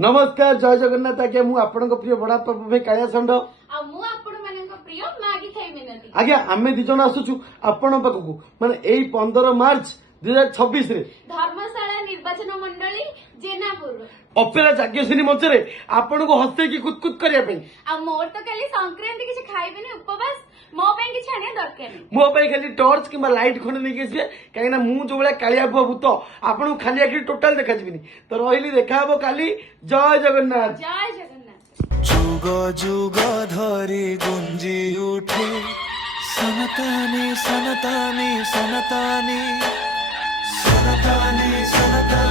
नमस्कार जय जगन्नाथ आज्ञा मु आपन प्रिय बड़ा प्रभु काया षंड प्रिय मागी खाई मिनती आज्ञा आमे दी जन आसुचु आपण पाखकु माने एई 15 मार्च 2026 रे धर्मशाला निर्वाचन मंडली जेनापुर अपेरा जाग्यश्री मंच रे आपण को हस्ते की कुतकुत करिया पे आ मोर तो खाली संक्रांति किसी खाइबेनी उपवास मो पे किसी आने दरकार नहीं मो पे खाली टॉर्च किबा लाइट खंड नै केसिए काहे ना मु जो बेला कालिया बुआ भूत आपण को खाली आखि टोटल देखा जिबिनी तो रहिली देखा हबो काली जय जगन्नाथ जय जगन्नाथ जुग जुग धरी गुंजी उठे सनतानी सनतानी सनतानी सनतानी सनतानी